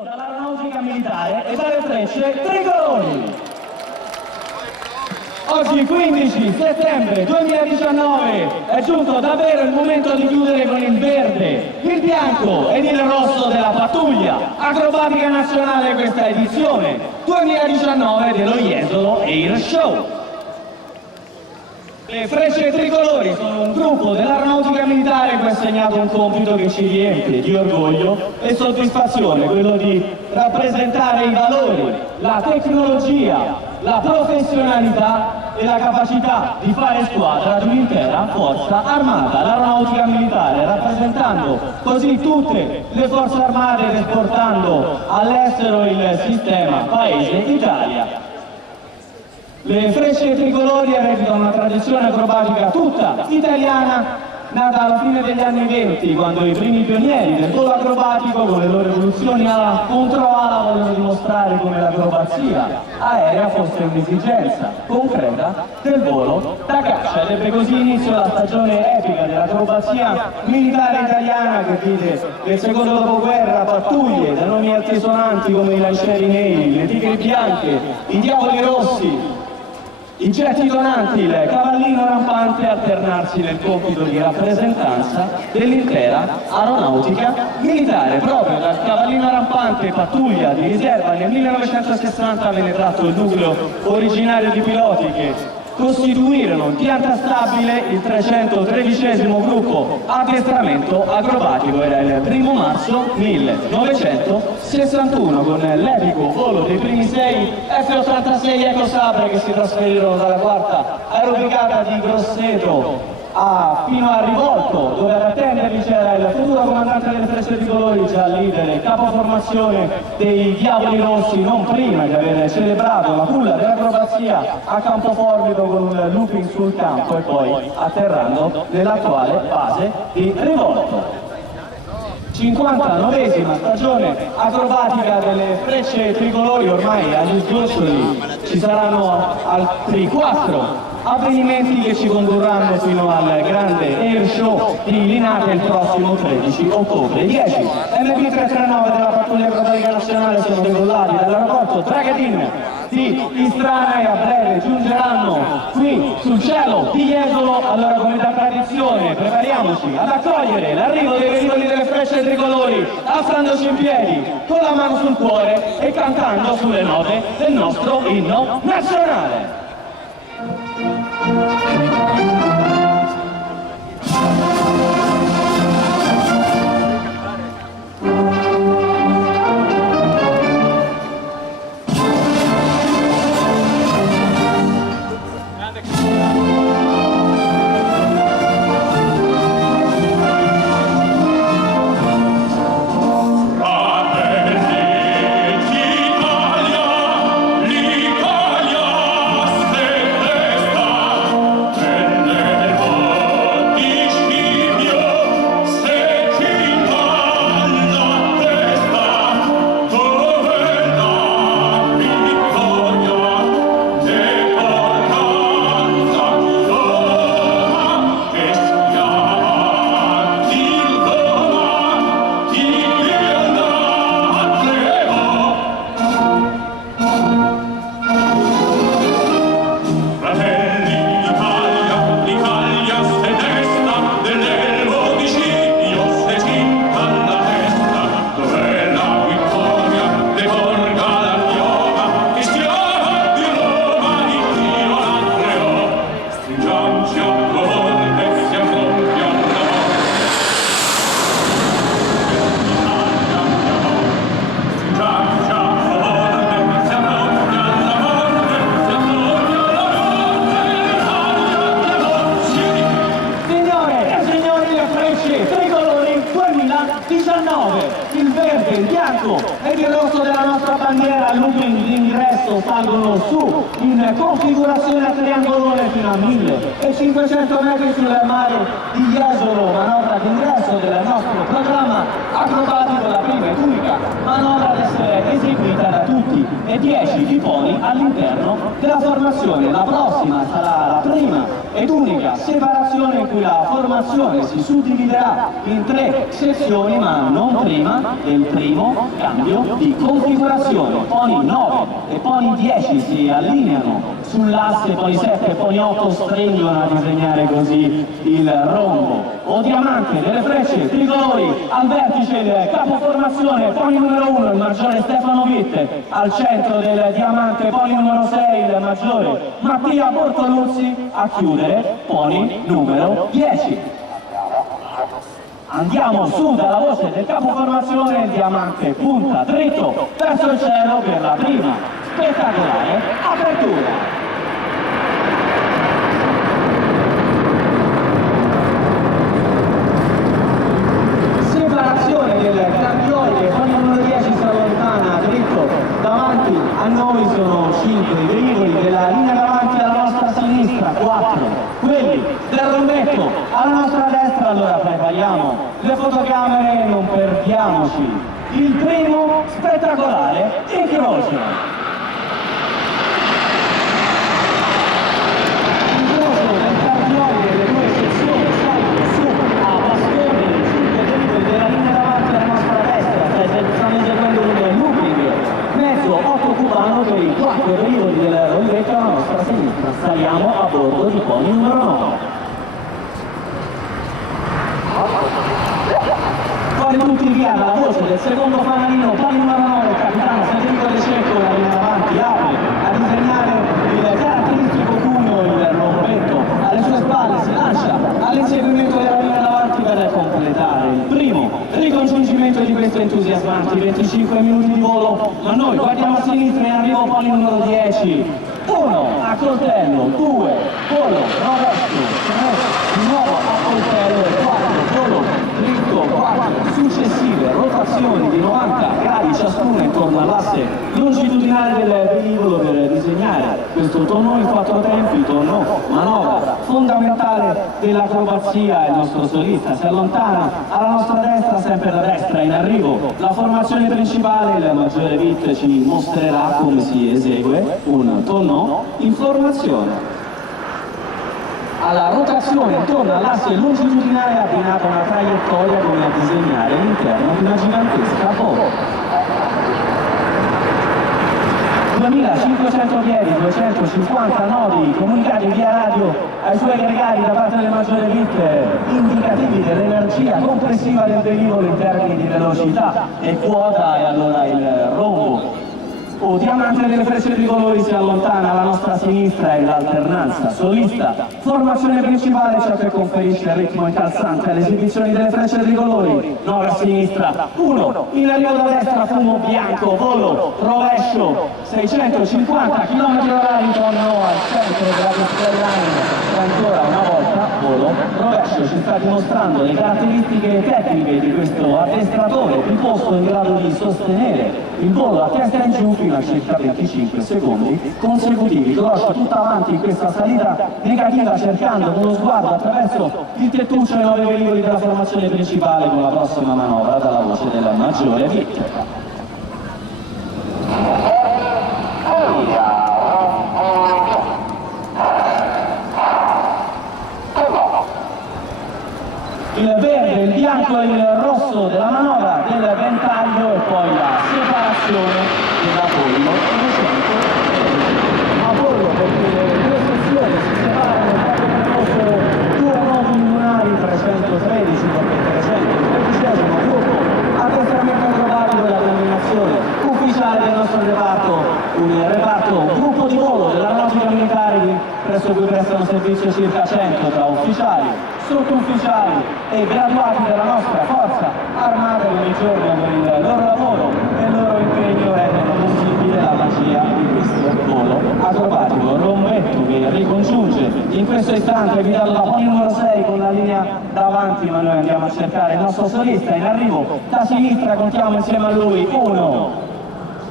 dall'aeronautica militare e dalle frecce tricolori. Oggi 15 settembre 2019 è giunto davvero il momento di chiudere con il verde, il bianco ed il rosso della pattuglia acrobatica nazionale questa edizione 2019 dello Jesolo Air Show. Le frecce tricolori sono un gruppo dell'aeronautica militare che ha assegnato un compito che ci riempie di orgoglio e soddisfazione, quello di rappresentare i valori, la tecnologia, la professionalità e la capacità di fare squadra di un'intera forza armata, l'aeronautica militare, rappresentando così tutte le forze armate ed esportando all'estero il sistema Paese Italia. Le frecce tricolori ereditano una tradizione acrobatica tutta italiana, nata alla fine degli anni 20, quando i primi pionieri del volo acrobatico con le loro evoluzioni ala contro ala vogliono dimostrare come l'acrobazia aerea fosse un'esigenza concreta del volo da caccia. Ed ebbe così inizio la stagione epica dell'acrobazia militare italiana, che vide nel secondo dopoguerra pattuglie da nomi altisonanti come i lancieri neri, le tigri bianche, i diavoli rossi, i getti donanti, il cavallino rampante alternarsi nel compito di rappresentanza dell'intera aeronautica militare. Proprio dal cavallino rampante pattuglia di riserva nel 1960 venne tratto il nucleo originario di piloti che costituirono in pianta stabile il 313° gruppo addestramento acrobatico. Era il 1° marzo 1961 con l'epico volo dei primi 6 F-86 Eco Sabre che si trasferirono dalla 4ª aerobrigata di Grosseto fino a Rivolto, dove ad attenderli c'era il futuro comandante delle frecce tricolori, già leader e capoformazione dei Diavoli Rossi, non prima di aver celebrato la culla dell'acrobazia a Campoformido con un looping sul campo e poi atterrando nell'attuale base di Rivolto. 59ª stagione acrobatica delle frecce tricolori, ormai agli sgoccioli ci saranno altri 4 avvenimenti che ci condurranno fino al grande Air Show di Linate il prossimo 13 ottobre. 10 MP339 della pattuglia acrobatica nazionale sono decollati dall'aeroporto Dragatin di Istrana e a breve giungeranno qui sul cielo di Jesolo. Allora, come da tradizione, prepariamoci ad accogliere l'arrivo dei velivoli delle frecce tricolori, alzandoci in piedi con la mano sul cuore e cantando sulle note del nostro inno nazionale. Il verde, il bianco ed il rosso della nostra bandiera al looping d'ingresso salgono su in configurazione a triangolone fino a 1500 metri sul mare di Jesolo, manovra d'ingresso del nostro programma acrobatico, la prima ed unica manovra ad essere eseguita da tutti e 10 tiponi all'interno della formazione. La prossima sarà la prima ed unica separazione in cui la formazione si suddividerà in 3 sezioni, ma non prima del primo cambio di configurazione. Pony 9 e Pony 10 si allineano sull'asse, Pony 7 e Pony 8 stringono a disegnare così il rombo o diamante delle frecce tricolori. Al vertice il capoformazione Pony numero 1, il maggiore Stefano Witte, al centro del diamante Pony numero 6, il maggiore Mattia Bortoluzzi, a chiudere Pony numero 10. Andiamo su dalla voce del capoformazione, il diamante punta dritto verso il cielo per la prima spettacolare apertura. Del Grandioli, Pony numero 10 si allontana dritto davanti a noi. Sono 5 i velivoli della linea davanti alla nostra sinistra, 4 quelli del rombetto alla nostra destra. Allora prepariamo le fotocamere, non perdiamoci il primo spettacolare incrocio. Per i 4 velivoli del rombetto alla nostra sinistra. Saliamo a bordo di Pony numero 9. Poi tutti via dalla voce del secondo fanalino, Pony numero 9, il capitano Federico De Cecco, la linea davanti apre a disegnare il caratteristico cuneo, il rombetto alle sue spalle si lancia all'inseguimento della linea davanti per completare il primo ricongiungimento di questi entusiasmanti 25 minuti di volo. Ma noi guardiamo a sinistra e in arrivo Pony numero 10. 1 a coltello, 2 volo rovescio, 3 di nuovo a coltello e 4 volo dritto, 4 successive rotazioni di 90 gradi ciascuna intorno all'asse longitudinale del velivolo per disegnare questo tonno in 4 tempi, tonno manovra fondamentale dell'acrobazia. Il nostro solista si allontana alla nostra destra, sempre da destra in arrivo la formazione principale. Il maggiore Witte ci mostrerà come si esegue un tonno in formazione. Alla rotazione intorno all'asse longitudinale abbinata una traiettoria come a disegnare l'interno di una gigantesca bolla. 2500 piedi, 250 nodi comunicati via radio ai suoi aggregati da parte del maggiore Witte, indicativi dell'energia complessiva del velivolo in termini di velocità e quota. E allora il rombo o diamante delle frecce tricolori si allontana alla nostra sinistra e l'alternanza solista formazione principale, ciò che conferisce il ritmo incalzante alle esibizioni delle frecce tricolori. 9 a sinistra, 1 in arrivo da destra, fumo bianco, volo rovescio 650 km/h intorno al centro della pista line. E ancora una volta volo rovescio ci sta dimostrando le caratteristiche tecniche di questo addestratore piuttosto in grado di sostenere il volo a testa in giù fino a circa 25 secondi consecutivi. Grosch tutta avanti in questa salita negativa, cercando con lo sguardo attraverso il tettuccio i 9 velivoli della formazione principale con la prossima manovra dalla voce del maggiore Witte. Il verde, il bianco e il rosso della manovra del ventaglio e poi la separazione dell'Apollo 200. Apollo perché le due sezioni si separano proprio come fossero due nodi lunari, 313 perché 313 dopo addestramente probabile la denominazione ufficiale del nostro reparto, un gruppo di volo dell'aeronautica militare presso cui prestano servizio circa 100 tra ufficiali, sottufficiali e graduati della nostra forza armata ogni giorno per il loro lavoro e il loro impegno rendono possibile la magia di questo volo acrobatico. Rombetto che ricongiunge in questo istante vi dà la Pony numero 6 con la linea davanti, ma noi andiamo a cercare il nostro solista in arrivo da sinistra, contiamo insieme a lui 1,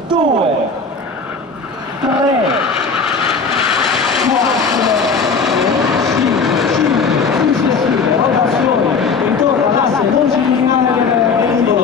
2, 3,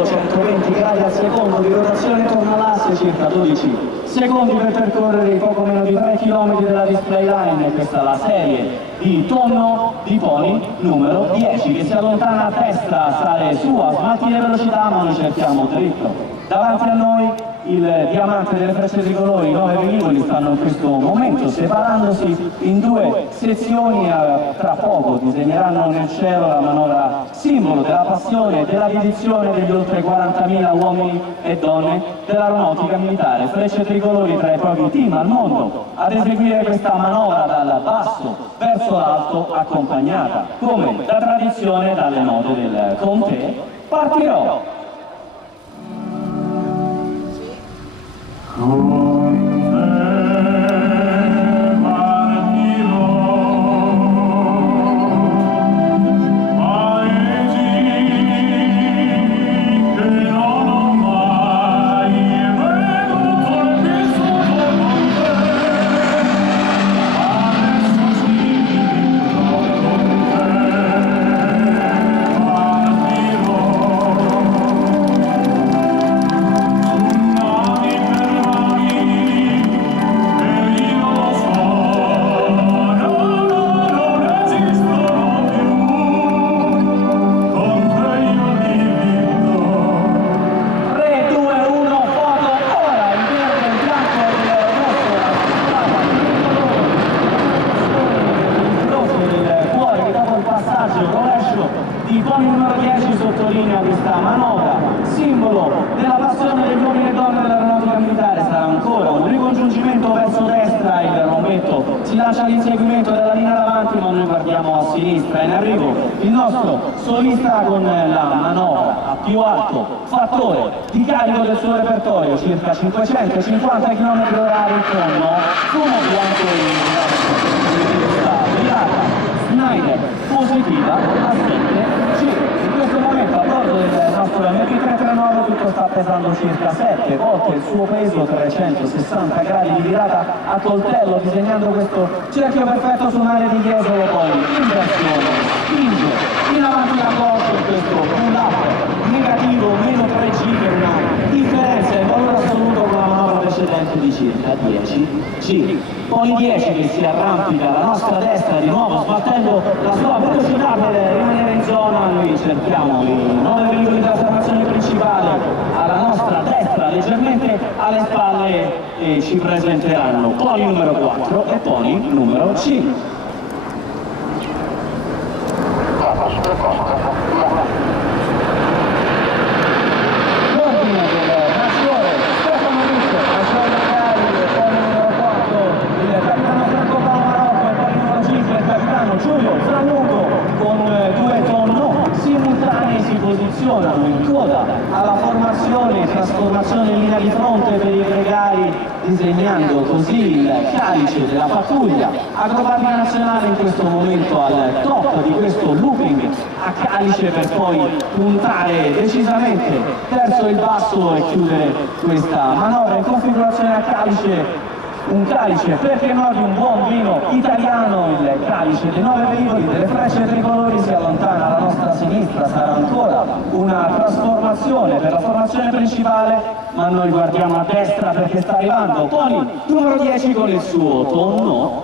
120 gradi al secondo di rotazione intorno all'asse asse, circa 12 secondi per percorrere i poco meno di 3 km della display line. Questa è la serie di tonno di pony numero 10 che si allontana a destra, sale su a smaltire velocità, ma noi cerchiamo dritto. Davanti a noi il diamante delle frecce tricolori, 9 velivoli stanno in questo momento separandosi in due sezioni. Tra poco disegneranno nel cielo la manovra simbolo della passione e della dedizione degli oltre 40.000 uomini e donne dell'aeronautica militare. Frecce tricolori tra i propri team al mondo ad eseguire questa manovra dal basso verso l'alto, accompagnata come da tradizione dalle note del Conte. Partirò! Il pony numero 10 sottolinea questa manovra, simbolo della passione degli uomini e donne dell'aeronautica militare. Sarà ancora un ricongiungimento verso destra, il rombetto si lancia all'inseguimento della linea davanti, ma noi guardiamo a sinistra. In arrivo il nostro solista con la manovra a più alto fattore di carico del suo repertorio, circa 550 km/h in tonno, come bianco Snyder positiva a 7C. In questo momento a bordo del nostro MP339 tutto sta pesando circa 7 volte il suo peso, 360 gradi di virata a coltello, disegnando questo cerchio perfetto su un'area di Jesolo, poi inversione, spinge in avanti la corsa in questo pull-up negativo, meno 3G per una differenza in valore assoluto con la manovra precedente di circa 10G. Pony 10 che si arrampica alla nostra destra di nuovo sbattendo la sua velocità per rimanere in zona. Noi cerchiamo i 9 velivoli della formazione principale alla nostra destra, leggermente alle spalle, e ci presenteranno Pony numero 4 e Pony numero 5. Posizionano in coda alla formazione e trasformazione in linea di fronte per i gregari, disegnando così il calice della pattuglia acrobatica nazionale in questo momento al top di questo looping a calice, per poi puntare decisamente verso il basso e chiudere questa manovra in configurazione a calice. Un calice, perché no, di un buon vino italiano, il calice dei 9 velivoli delle frecce tricolori si allontana alla nostra sinistra. Sarà ancora una trasformazione per la formazione principale, ma noi guardiamo a destra perché sta arrivando Pony numero 10 con il suo tonno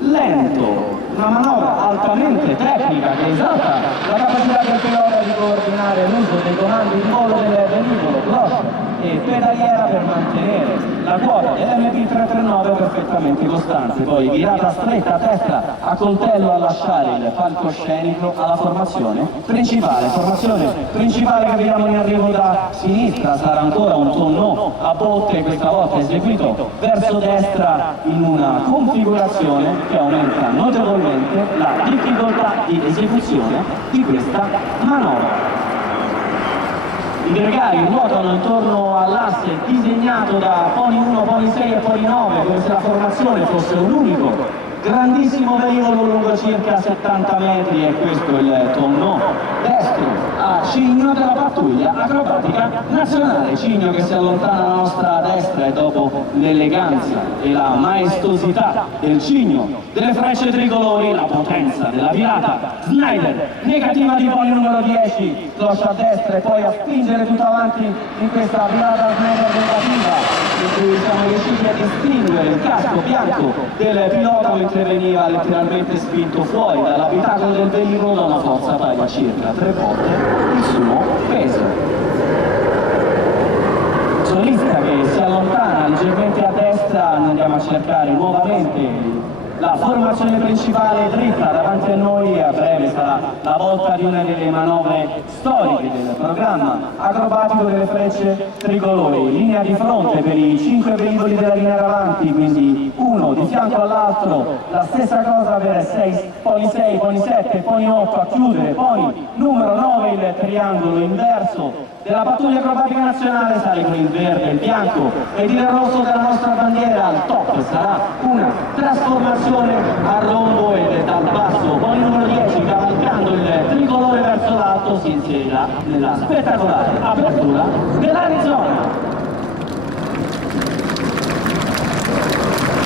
lento, una manovra altamente tecnica che esalta la capacità del pilota di coordinare l'uso dei comandi di volo del velivolo, blocco e pedaliera per mantenere la quota dell'MP339 perfettamente costante. Poi virata stretta a destra a coltello a lasciare il palcoscenico alla formazione principale che vediamo in arrivo da sinistra. Sarà ancora un tonno a botte, questa volta eseguito verso destra in una configurazione che aumenta notevolmente la difficoltà di esecuzione di questa manovra. I gregari ruotano intorno all'asse disegnato da Pony 1, Pony 6 e Pony 9, come se la formazione fosse un unico grandissimo velivolo lungo circa 70 metri, e questo è il tonno destro a Cigno della pattuglia acrobatica nazionale. Cigno che si allontana alla nostra destra, e dopo l'eleganza e la maestosità del Cigno delle frecce tricolori, la potenza della virata Snyder negativa di Pony numero 10, cloche a destra e poi a spingere tutto avanti in questa virata Snyder negativa. estinguere il casco bianco del pilota mentre veniva letteralmente spinto fuori dall'abitacolo del velivolo da una forza pari a circa 3 volte il suo peso. Solista che si allontana leggermente a destra, noi andiamo a cercare nuovamente la formazione principale dritta davanti a noi. A breve sarà la volta di una delle manovre storiche del programma acrobatico delle frecce tricolori. Linea di fronte per i 5 velivoli della linea davanti, quindi uno di fianco all'altro, la stessa cosa per 6, poi 6, poi 7, poi 8 a chiudere, poi numero 9 il triangolo inverso della pattuglia acrobatica nazionale sale con il verde, il bianco ed il rosso della nostra bandiera. Al top sarà una trasformazione a rombo e dal basso poi il numero 10 cavalcando il tricolore verso l'alto si inserirà nella spettacolare apertura dell'Arizona.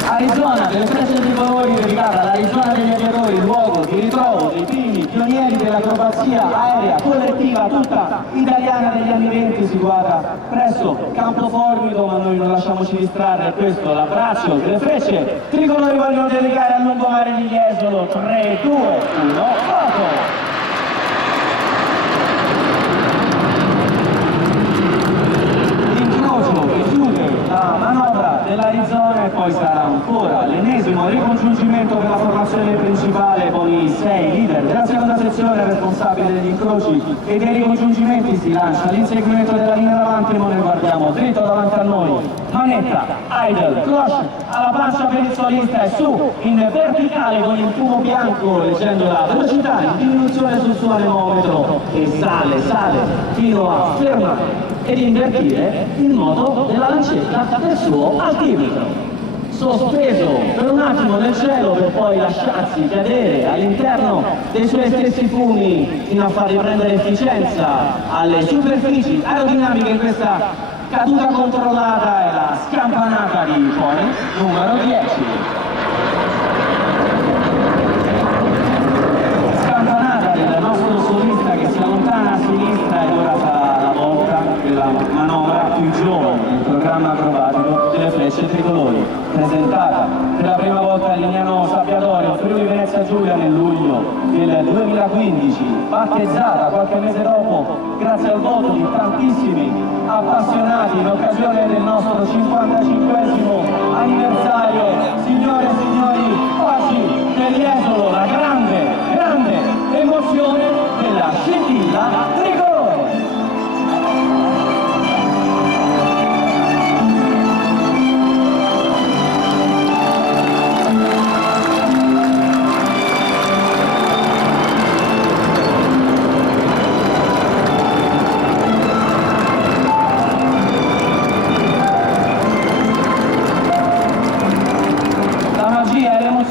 Arizona delle frecce tricolori dedicata all'Arizona degli aviatori, luogo di ritrovo dei primi pionieri dell'acrobazia aerea collettiva tutta italiana degli anni 20, situata presso Campo Formido, ma noi non lasciamoci distrarre. Questo l'abbraccio delle frecce tricolori vogliono dedicare al lungomare di Jesolo. 3, 2, 1, foto! La manovra dell'Arizona e poi sarà ancora l'ennesimo ricongiungimento per la formazione principale con i 6 leader della seconda sezione responsabile degli incroci e dei ricongiungimenti. Si lancia l'inseguimento della linea davanti, ma noi guardiamo dritto davanti a noi. Manetta, idle, cloche alla pancia per il solista e su in verticale con il fumo bianco leggendo la velocità in diminuzione sul suo anemometro e sale fino a fermare ed invertire il modo della lancetta del suo altimetro. Sospeso per un attimo nel cielo per poi lasciarsi cadere all'interno dei suoi stessi fumi fino a far riprendere efficienza alle superfici aerodinamiche. In questa caduta controllata è la scampanata di Pony numero 10. Scampanata del nostro solista che si allontana a sinistra ed ora sarà la manovra più giovane del programma acrobatico delle frecce tricolori, presentata per la prima volta a Lignano Sabbiatorio, Friuli Venezia Giulia nel luglio del 2015, battezzata qualche mese dopo grazie al voto di tantissimi appassionati in occasione del nostro 55esimo anniversario. Signore e signori, oggi per Jesolo la grande emozione della scintilla tricolore.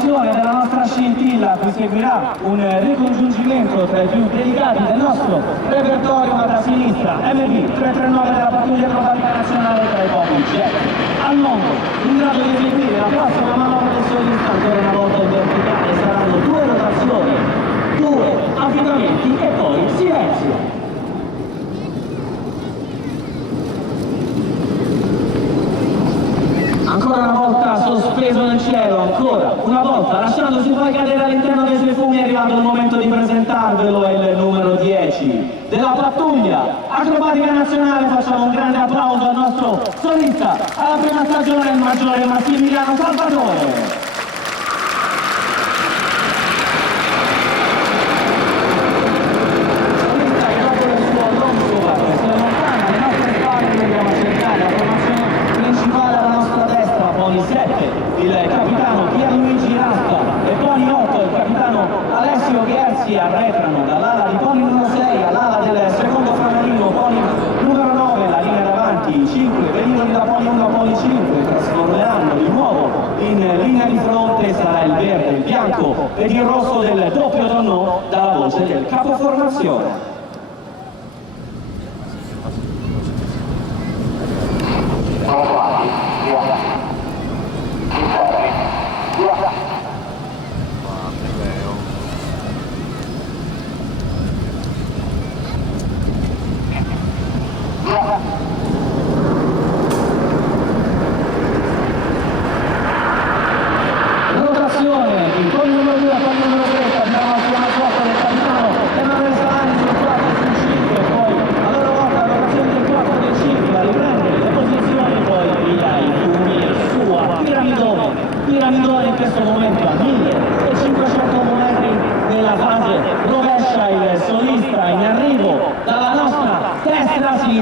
Della nostra scintilla, qui seguirà un ricongiungimento tra i più delicati del nostro repertorio, ma da sinistra MV 339 della pattuglia acrobatica nazionale tra i pochi jet al mondo in grado di eseguire la prossima manovra del solista ancora una volta in verticale. Saranno 2 rotazioni, 2 affidamenti e poi silenzio. Ancora una volta sospeso nel cielo, ancora una volta lasciandosi poi cadere all'interno dei suoi fumi, è arrivato il momento di presentarvelo, è il numero 10 della pattuglia acrobatica nazionale. Facciamo un grande applauso al nostro solista alla prima stagione, il maggiore Massimiliano Salvatore. Il capitano Pierluigi Rasta e Pony 8, il capitano Alessio Gherzi arretrano dall'ala di Pony numero 6 all'ala del secondo fanalino Pony numero 9, la linea davanti, 5 velivoli da Pony 1 a Pony 5 trasformeranno di nuovo in linea di fronte, sarà il verde, il bianco ed il rosso del doppio tonneau dalla voce del capoformazione.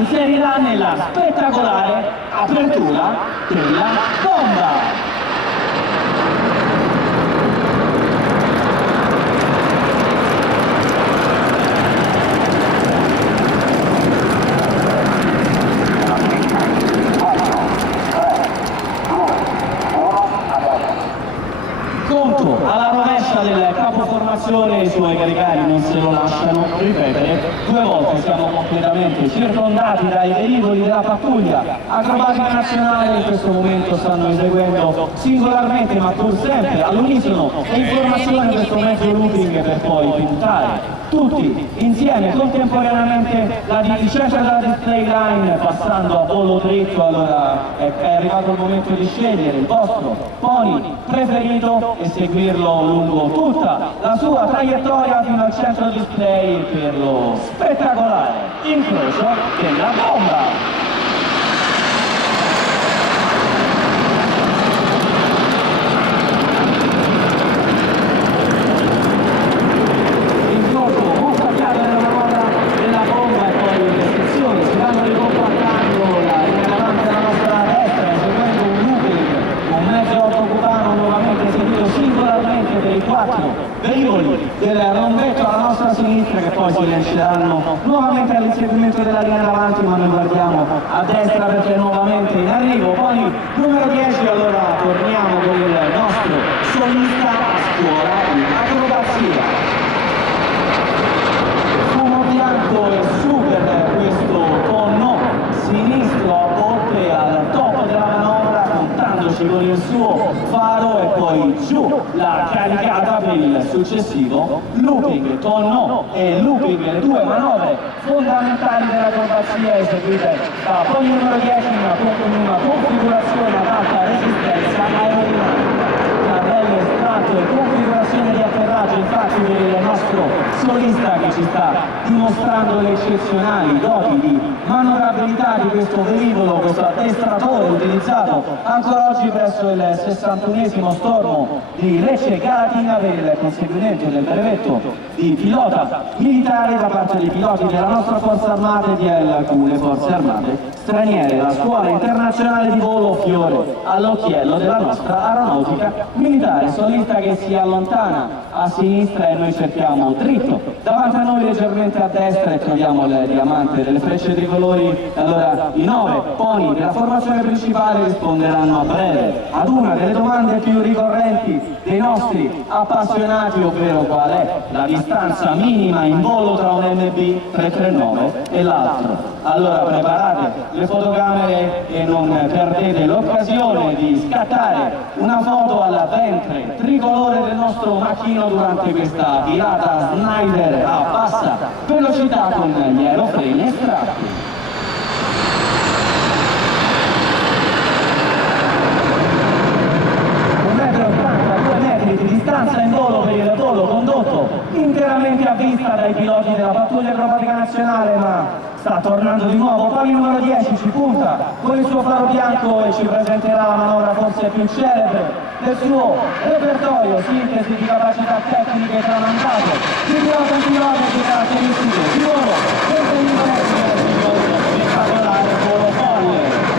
inserirà nella spettacolare apertura della bomba. Conto alla rovescia del capoformazione, i suoi caricati non se lo lasciano ripetere. 2 volte siamo completamente circondati dai velivoli della pattuglia acrobatica nazionale. In questo momento stanno eseguendo singolarmente ma pur sempre all'unisono le informazioni di questo mezzo looping per poi puntare tutti insieme contemporaneamente la licenza della display line passando a volo dritto. Allora è arrivato il momento di scegliere il vostro pony preferito e seguirlo lungo tutta la sua traiettoria fino al centro display per lo spettacolare incrocio della bomba. Del rombetto alla nostra sinistra che poi si lanceranno nuovamente all'inseguimento della linea davanti, ma noi guardiamo a destra perché è nuovamente in arrivo. Poi numero 10, allora torniamo con il nostro solista a scuola di acrobazia. Fumo bianco e su per questo tonno sinistro a botte al top della manovra, contandoci con il suo faro e poi giù la caricata per il successivo looping, tonno e looping, le 2 manovre fondamentali dell'acrobazia eseguite da pony numero 10 in una configurazione ad alta resistenza aerodinamica. Carrello estratto e configurazione di atterraggio infatti per il nostro solista che ci sta dimostrando le eccezionali doti di manovrabilità di questo velivolo, questo addestratore utilizzato ancora oggi presso il 61esimo stormo di Lecce Galatina per il conseguimento del brevetto di pilota militare da parte dei piloti della nostra forza armata e di alcune forze armate straniere, la scuola internazionale di volo fiore all'occhiello della nostra aeronautica militare. Solista che si allontana a sinistra e noi cerchiamo dritto davanti a noi, leggermente a destra, e troviamo il diamante delle frecce tricolori. Allora i 9 pony della formazione principale risponderanno a breve ad una delle domande più ricorrenti dei nostri appassionati, ovvero qual è la distanza minima in volo tra un MB 339 e l'altro. Allora preparate le fotocamere e non perdete l'occasione di scattare una foto al ventre tricolore del nostro macchino durante questa virata Snyder a bassa velocità con gli aerofreni estratti. 2 metri di distanza in volo per il volo condotto interamente a vista dai piloti della pattuglia acrobatica nazionale, ma sta tornando di nuovo. Poi il numero 10 ci punta con il suo faro bianco e ci presenterà la manovra forse più celebre del suo repertorio, sintesi di capacità tecniche tramandate, di pilota in pilota e di caratteristiche di volo spettacolare volo folle.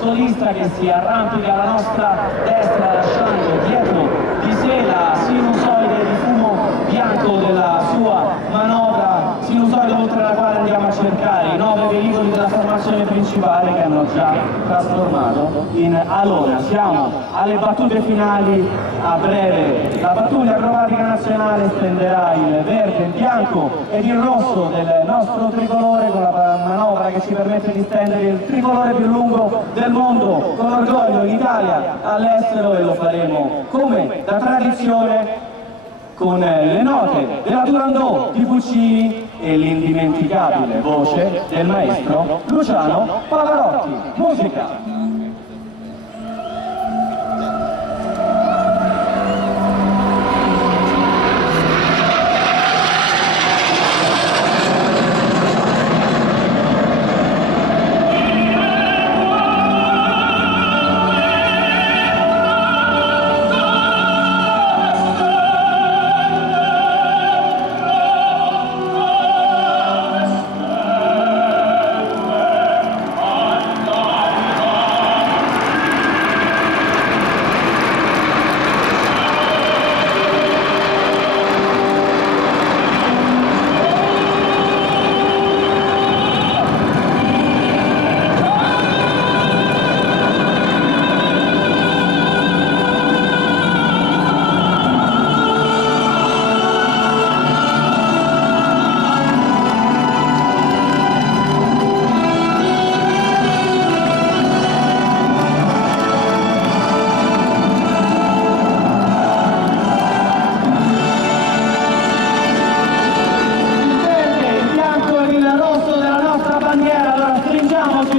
Solista che si arrampica alla nostra destra lasciando dietro di sé la sinusoide di fumo bianco della sua manovra, sinusoide oltre la quale andiamo a cercare i 9 velivoli della formazione principale che hanno già trasformato in alona. Siamo alle battute finali, a breve la pattuglia acrobatica nazionale stenderà il verde, il bianco ed il rosso del nostro tricolore con la manovra che ci permette di stendere il tricolore più lungo del mondo con orgoglio in Italia, all'estero, e lo faremo come da tradizione con le note della Turandot di Puccini e l'indimenticabile voce del maestro Luciano Pavarotti. Musica!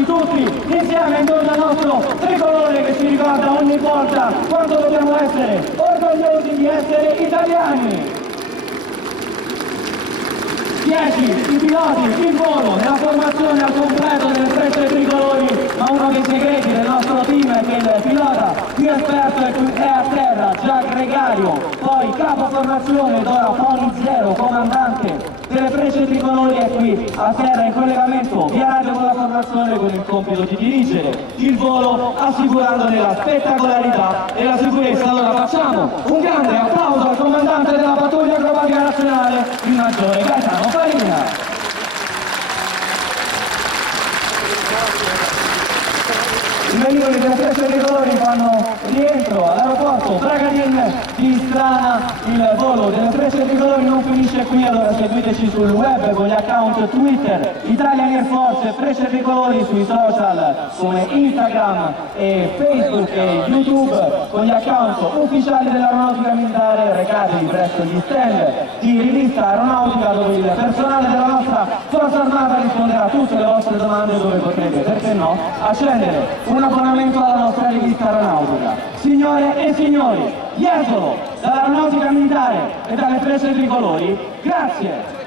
tutti insieme intorno al nostro tricolore che ci ricorda ogni volta quanto dobbiamo essere orgogliosi di essere italiani. 10 i piloti in volo nella formazione al completo delle frecce tricolori, ma uno dei segreti del nostro team è che il pilota più esperto è a terra, già gregario, poi capo formazione d'ora Pony Zero, comandante delle frecce tricolori, è qui a terra in collegamento via radio con la formazione con il compito di dirigere il volo assicurandone la spettacolarità e la sicurezza. Allora facciamo un grande applauso al comandante della pattuglia acrobatica nazionale, il maggiore Gaetano Farina. I velivoli delle frecce tricolori fanno rientro all'aeroporto Bragadin di Strana. Il volo delle frecce tricolori non finisce qui, allora seguiteci sul web con gli account Twitter, Italian Air Force, frecce tricolori, sui social come Instagram e Facebook e YouTube con gli account ufficiali dell'Aeronautica Militare. Recatevi presso gli stand di Rivista Aeronautica dove il personale della nostra Forza Armata risponderà a tutte le vostre domande, dove potrete, perché no, accendere un abbonamento alla nostra rivista aeronautica. Signore e signori, Jesolo dall'Aeronautica Militare e dalle frecce tricolori, grazie!